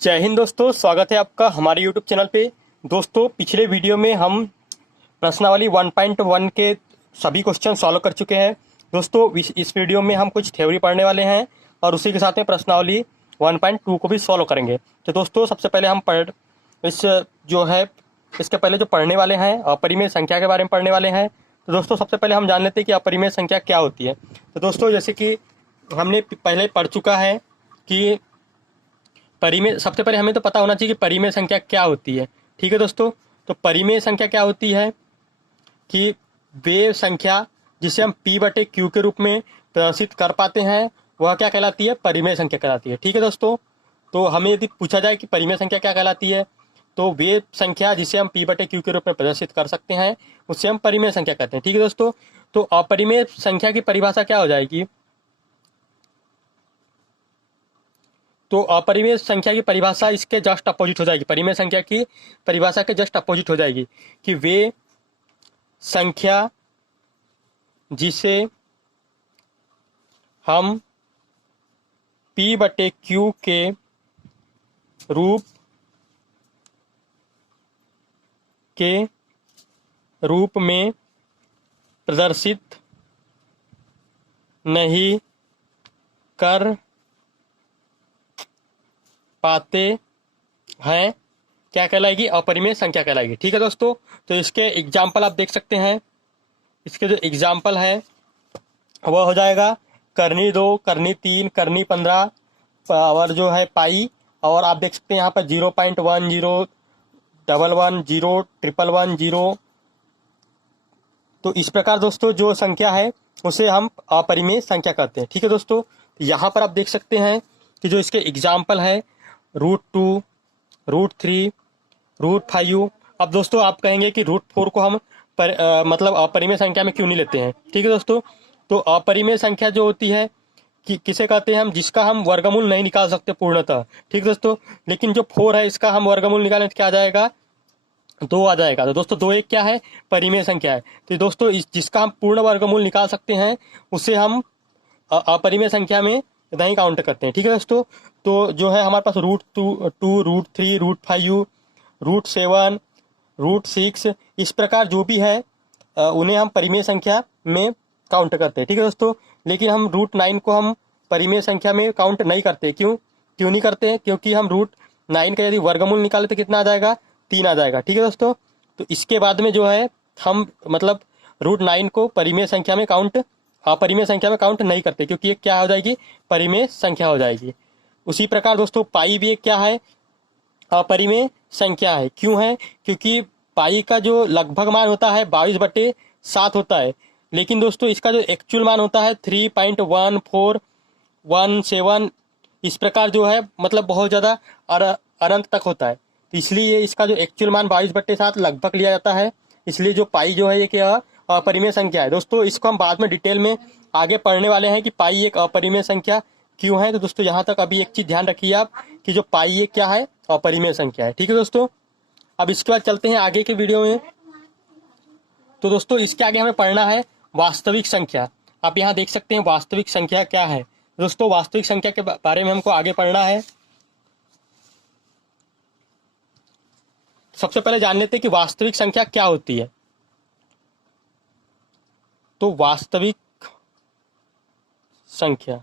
जय हिंद दोस्तों, स्वागत है आपका हमारे यूट्यूब चैनल पे। दोस्तों, पिछले वीडियो में हम प्रश्नावली 1.1 के सभी क्वेश्चन सॉल्व कर चुके हैं। दोस्तों, इस वीडियो में हम कुछ थ्योरी पढ़ने वाले हैं और उसी के साथ में प्रश्नावली 1.2 को भी सॉल्व करेंगे। तो दोस्तों, सबसे पहले हम इसके पहले जो पढ़ने वाले हैं अपरिमेय संख्या के बारे में पढ़ने वाले हैं। तो दोस्तों, सबसे पहले हम जान लेते हैं कि अपरिमेय संख्या क्या होती है। तो दोस्तों, जैसे कि हमने पहले पढ़ चुका है कि परिमेय, सबसे पहले हमें तो पता होना चाहिए कि परिमेय संख्या क्या होती है। ठीक है दोस्तों, तो परिमेय संख्या क्या होती है कि वे संख्या जिसे हम p/q के रूप में प्रदर्शित कर पाते हैं वह क्या कहलाती है, परिमेय संख्या कहलाती है। ठीक है दोस्तों, तो हमें यदि पूछा जाए कि परिमेय संख्या क्या कहलाती है, तो वे संख्या जिसे हम p/q के रूप में प्रदर्शित कर सकते हैं उससे हम परिमेय संख्या कहते हैं। ठीक है दोस्तों, तो अपरिमेय संख्या की परिभाषा क्या हो जाएगी, तो अपरिमेय संख्या की परिभाषा इसके जस्ट अपोजिट हो जाएगी। परिमेय संख्या की परिभाषा के जस्ट अपोजिट हो जाएगी कि वे संख्या जिसे हम p/q के रूप में प्रदर्शित नहीं कर पाते हैं क्या कहलाएगी, अपरिमेय संख्या कहलाएगी। ठीक है दोस्तों, तो इसके एग्जाम्पल आप देख सकते हैं। इसके जो एग्जाम्पल है वह हो जाएगा करनी 2, करनी 3, करनी 15 और जो है पाई, और आप देख सकते हैं यहाँ पर 0.10, 11, 0, 111, 0। तो इस प्रकार दोस्तों जो संख्या है उसे हम अपरिमेय संख्या कहते हैं। ठीक है दोस्तों, यहाँ पर आप देख सकते हैं कि जो इसके एग्जाम्पल है √2, √3, √5। अब दोस्तों आप कहेंगे कि √4 को हम मतलब अपरिमेय संख्या में क्यों नहीं लेते हैं। ठीक है दोस्तों, तो अपरिमेय संख्या जो होती है कि किसे कहते हैं हम, जिसका हम वर्गमूल नहीं निकाल सकते पूर्णतः। ठीक है दोस्तों, लेकिन जो 4 है इसका हम वर्गमूल निकालें तो क्या आ जाएगा, 2 आ जाएगा। तो दोस्तों 2 एक क्या है, परिमेय संख्या है। तो दोस्तों जिसका हम पूर्ण वर्गमूल निकाल सकते हैं उसे हम अपरिमेय संख्या में नहीं काउंट करते हैं। ठीक है दोस्तों, तो जो है हमारे पास √2, √3, √5, √7, √6 इस प्रकार जो भी है उन्हें हम परिमेय संख्या में काउंट करते हैं। ठीक है दोस्तों, लेकिन हम √9 को हम परिमेय संख्या में काउंट नहीं करते। क्यों नहीं करते हैं, क्योंकि हम √9 का यदि वर्गमूल निकाले तो कितना आ जाएगा, 3 आ जाएगा। ठीक है दोस्तों, तो इसके बाद में जो है हम मतलब √9 को परिमेय संख्या में अपरिमेय संख्या में काउंट नहीं करते, क्योंकि ये क्या हो जाएगी, परिमेय संख्या हो जाएगी। उसी प्रकार दोस्तों पाई भी एक क्या है, अपरिमेय संख्या है। क्यों है, क्योंकि पाई का जो लगभग मान होता है 22/7 होता है, लेकिन दोस्तों इसका जो एक्चुअल मान होता है 3.1417। इस प्रकार जो है मतलब बहुत ज़्यादा अनंत तक होता है, तो इसलिए इसका जो एक्चुअल मान 22/7 लगभग लिया जाता है। इसलिए जो पाई जो है ये क्या अपरिमेय संख्या है। दोस्तों इसको हम बाद में डिटेल में आगे पढ़ने वाले हैं कि पाई एक अपरिमेय संख्या क्यों है। तो दोस्तों यहाँ तक अभी एक चीज़ ध्यान रखिए आप कि जो पाई ये क्या है, अपरिमेय संख्या है। ठीक है दोस्तों, अब इसके बाद चलते हैं आगे के वीडियो में। तो दोस्तों इसके आगे हमें पढ़ना है वास्तविक संख्या। आप यहाँ देख सकते हैं वास्तविक संख्या क्या है। दोस्तों वास्तविक संख्या के बारे में हमको आगे पढ़ना है। सबसे पहले जान लेते हैं कि वास्तविक संख्या क्या होती है। तो वास्तविक संख्या,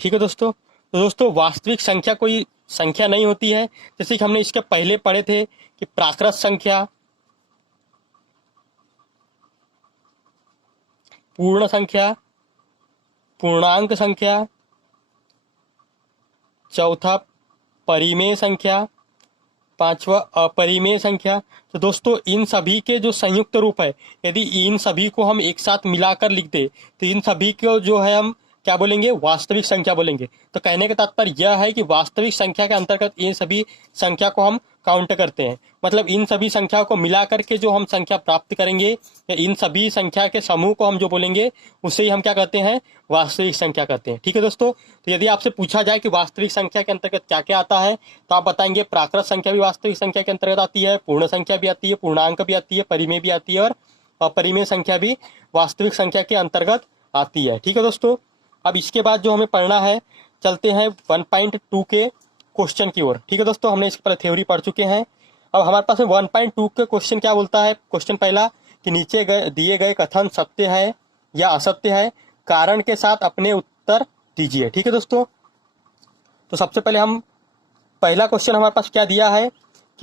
ठीक है दोस्तों, तो दोस्तों वास्तविक संख्या कोई संख्या नहीं होती है। जैसे कि हमने इसके पहले पढ़े थे कि प्राकृत संख्या, पूर्ण संख्या, पूर्णांक संख्या, चौथा परिमेय संख्या, पांचवा अपरिमेय संख्या। तो दोस्तों इन सभी के जो संयुक्त रूप है, यदि इन सभी को हम एक साथ मिलाकर लिख दे तो इन सभी को जो है हम क्या बोलेंगे, वास्तविक संख्या बोलेंगे। तो कहने का तात्पर्य यह है कि वास्तविक संख्या के अंतर्गत इन सभी संख्या को हम काउंट करते हैं। मतलब इन सभी संख्याओं को मिला करके जो हम संख्या प्राप्त करेंगे या इन सभी संख्या के समूह को हम जो बोलेंगे उसे ही हम क्या कहते हैं, वास्तविक संख्या कहते हैं। ठीक है दोस्तों, तो यदि आपसे पूछा जाए कि वास्तविक संख्या के अंतर्गत क्या क्या आता है तो आप बताएंगे प्राकृत संख्या भी वास्तविक संख्या के अंतर्गत आती है, पूर्ण संख्या भी आती है, पूर्णांक भी आती है, परिमेय भी आती है और अपरिमेय संख्या भी वास्तविक संख्या के अंतर्गत आती है। ठीक है दोस्तों, अब इसके बाद जो हमें पढ़ना है, चलते हैं 1.2 के क्वेश्चन की ओर। ठीक है दोस्तों, हमने इसके पर थ्योरी पढ़ चुके हैं। अब हमारे पास में 1.2 के क्वेश्चन क्या बोलता है। क्वेश्चन पहला कि नीचे दिए गए कथन सत्य है या असत्य है, कारण के साथ अपने उत्तर दीजिए। ठीक है दोस्तों, तो सबसे पहले हम पहला क्वेश्चन हमारे पास क्या दिया है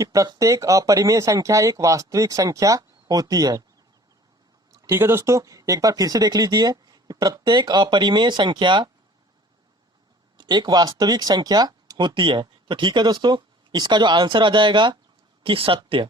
कि प्रत्येक अपरिमेय संख्या एक वास्तविक संख्या होती है। ठीक है दोस्तों, एक बार फिर से देख लीजिए, प्रत्येक अपरिमेय संख्या एक वास्तविक संख्या होती है। तो ठीक है दोस्तों, इसका जो आंसर आ जाएगा कि सत्य।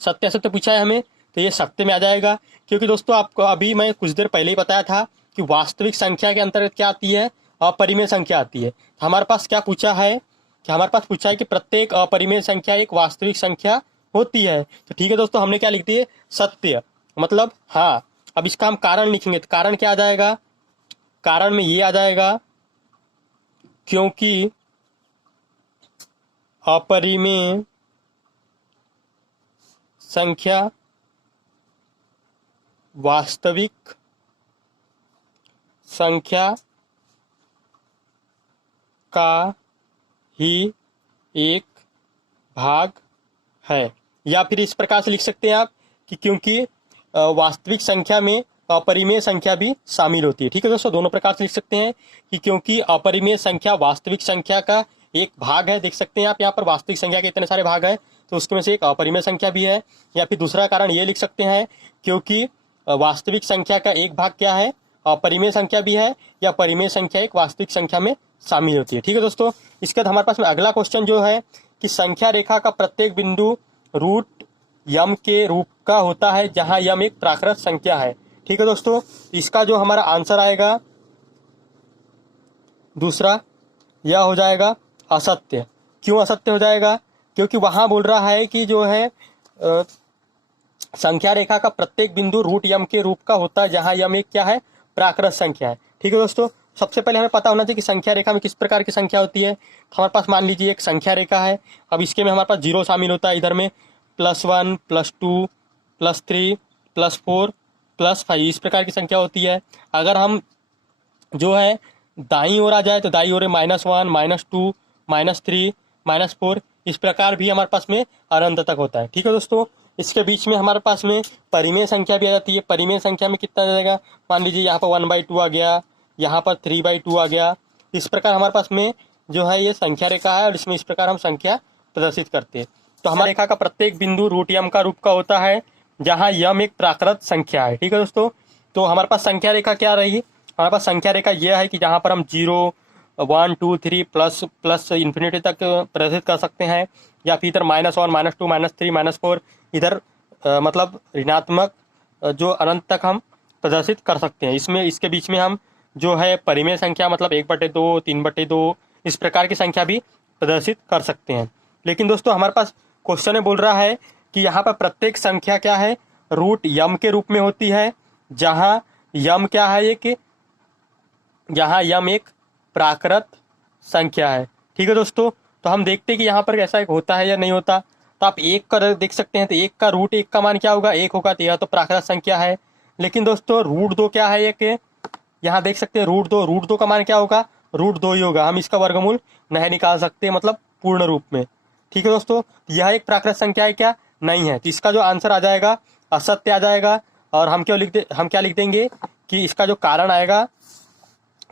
सत्य असत्य पूछा है हमें, तो ये सत्य में आ जाएगा, क्योंकि दोस्तों आपको अभी मैं कुछ देर पहले ही बताया था कि वास्तविक संख्या के अंतर्गत क्या आती है, अपरिमेय संख्या आती है। तो हमारे पास क्या पूछा है कि हमारे पास पूछा है कि प्रत्येक अपरिमेय संख्या एक वास्तविक संख्या होती है। तो ठीक है दोस्तों, हमने क्या लिख दिए, सत्य, मतलब हाँ। अब इसका हम कारण लिखेंगे, तो कारण क्या आ जाएगा, कारण में ये आ जाएगा क्योंकि अपरिमेय संख्या वास्तविक संख्या का ही एक भाग है। या फिर इस प्रकार से लिख सकते हैं आप कि क्योंकि वास्तविक संख्या में अपरिमेय संख्या भी शामिल होती है। ठीक है दोस्तों, दोनों प्रकार से लिख सकते हैं कि क्योंकि अपरिमेय संख्या वास्तविक संख्या का एक भाग है। देख सकते हैं आप यहाँ पर वास्तविक संख्या के इतने सारे भाग हैं, तो उसके में से एक अपरिमेय संख्या भी है। या फिर दूसरा कारण ये लिख सकते हैं क्योंकि वास्तविक संख्या का एक भाग क्या है, अपरिमेय संख्या भी है, या परिमेय संख्या एक वास्तविक संख्या में शामिल होती है। ठीक है दोस्तों, इसके बाद हमारे पास में अगला क्वेश्चन जो है कि संख्या रेखा का प्रत्येक बिंदु रूट यम के रूप का होता है जहां यम एक प्राकृत संख्या है। ठीक है दोस्तों, इसका जो हमारा आंसर आएगा दूसरा, यह हो जाएगा असत्य। क्यों असत्य हो जाएगा, क्योंकि वहां बोल रहा है कि जो है संख्या रेखा का प्रत्येक बिंदु रूट यम के रूप का होता है जहां यम एक क्या है, प्राकृत संख्या है। ठीक है दोस्तों, सबसे पहले हमें पता होना चाहिए कि संख्या रेखा में किस प्रकार की संख्या होती है। हमारे पास मान लीजिए एक संख्या रेखा है, अब इसके में हमारे पास जीरो शामिल होता है, इधर में +1 +2 +3 +4 +5 इस प्रकार की संख्या होती है। अगर हम जो है दाईं ओर आ जाए तो दाईं ओर -1 -2 -3 -4 इस प्रकार भी हमारे पास में अनंत तक होता है। ठीक है दोस्तों, इसके बीच में हमारे पास में परिमेय संख्या भी आ जाती है। परिमेय संख्या में कितना आ जाएगा, मान लीजिए यहाँ पर 1/2 आ गया, यहाँ पर 3/2 आ गया। इस प्रकार हमारे पास में जो है ये संख्या रेखा है और इसमें इस प्रकार हम संख्या प्रदर्शित करते हैं। तो हमारे रेखा का प्रत्येक बिंदु रूट यम का रूप का होता है जहाँ यम एक प्राकृत संख्या है। ठीक है दोस्तों, तो हमारे पास संख्या रेखा क्या रही, हमारे पास संख्या रेखा यह है कि जहाँ पर हम 0 1 2 3 प्लस इन्फिनिटी तक प्रदर्शित कर सकते हैं, या फिर इधर -1 -2 -3 -4 इधर मतलब ऋणात्मक जो अनंत तक हम प्रदर्शित कर सकते हैं। इसमें इसके बीच में हम जो है परिमेय संख्या मतलब 1/2 3/2 इस प्रकार की संख्या भी प्रदर्शित कर सकते हैं। लेकिन दोस्तों हमारे पास क्वेश्चन में बोल रहा है कि यहाँ पर प्रत्येक संख्या क्या है, रूट यम के रूप में होती है, जहाँ यम क्या है, एक यहाँ यम एक प्राकृत संख्या है। ठीक है दोस्तों, तो हम देखते हैं कि यहाँ पर ऐसा एक होता है या नहीं होता। तो आप एक का देख सकते हैं, तो एक का रूट एक का मान क्या होगा, एक होगा, तो यह तो प्राकृत संख्या है। लेकिन दोस्तों रूट 2 क्या है, एक यहाँ देख सकते हैं रूट दो का मान क्या होगा, रूट 2 ही होगा। हम इसका वर्गमूल नहीं निकाल सकते, मतलब पूर्ण रूप में। ठीक है दोस्तों, यह एक प्राकृत संख्या है क्या, नहीं है। तो इसका जो आंसर आ जाएगा असत्य आ जाएगा। और हम क्या लिख देंगे कि इसका जो कारण आएगा,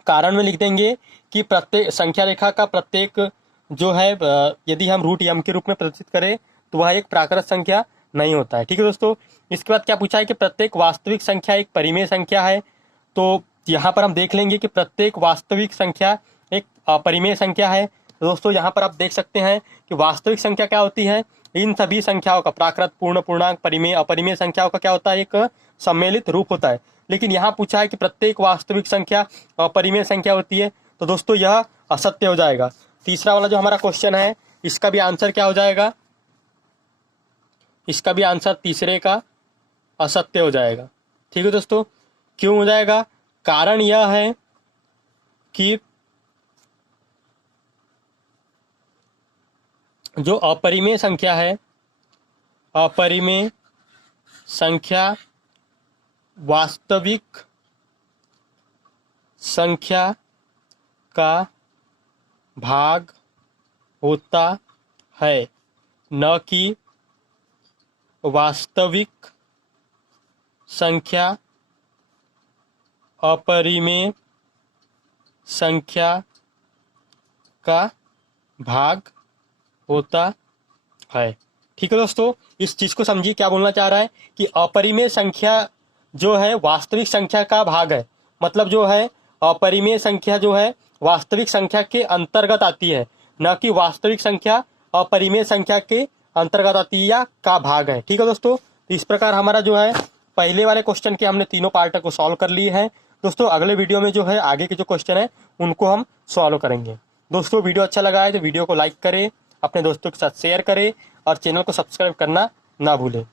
कारण में लिख देंगे कि प्रत्येक संख्या रेखा का प्रत्येक जो है यदि हम रूट यम के रूप में प्रदर्शित करें तो वह एक प्राकृत संख्या नहीं होता है। ठीक है दोस्तों, इसके बाद क्या पूछा है कि प्रत्येक वास्तविक संख्या एक परिमेय संख्या है। तो यहाँ पर हम देख लेंगे कि प्रत्येक वास्तविक संख्या एक अपरिमेय संख्या है। तो दोस्तों यहाँ पर आप देख सकते हैं कि वास्तविक संख्या क्या होती है, इन सभी संख्याओं का प्राकृत पूर्ण पूर्णांक परिमेय अपरिमेय संख्याओं का क्या होता है, एक सम्मिलित रूप होता है। लेकिन यहाँ पूछा है कि प्रत्येक वास्तविक संख्या अपरिमेय संख्या होती है, तो दोस्तों यह असत्य हो जाएगा। तीसरा वाला जो हमारा क्वेश्चन है इसका भी आंसर क्या हो जाएगा, इसका भी आंसर तीसरे का असत्य हो जाएगा। ठीक है दोस्तों, क्यों हो जाएगा, कारण यह है कि जो अपरिमेय संख्या है, अपरिमेय संख्या वास्तविक संख्या का भाग होता है, न कि वास्तविक संख्या अपरिमेय संख्या का भाग होता है। ठीक है दोस्तों, इस चीज को समझिए क्या बोलना चाह रहा है कि अपरिमेय संख्या जो है वास्तविक संख्या का भाग है। मतलब जो है अपरिमेय संख्या जो है वास्तविक संख्या के अंतर्गत आती है, न कि वास्तविक संख्या अपरिमेय संख्या के अंतर्गत आती है या का भाग है। ठीक है दोस्तों, तो इस प्रकार हमारा जो है पहले वाले क्वेश्चन के हमने तीनों पार्ट को सॉल्व कर लिए हैं। दोस्तों अगले वीडियो में जो है आगे के जो क्वेश्चन है उनको हम सॉल्व करेंगे। दोस्तों वीडियो अच्छा लगा है तो वीडियो को लाइक करें, अपने दोस्तों के साथ शेयर करें और चैनल को सब्सक्राइब करना ना भूलें।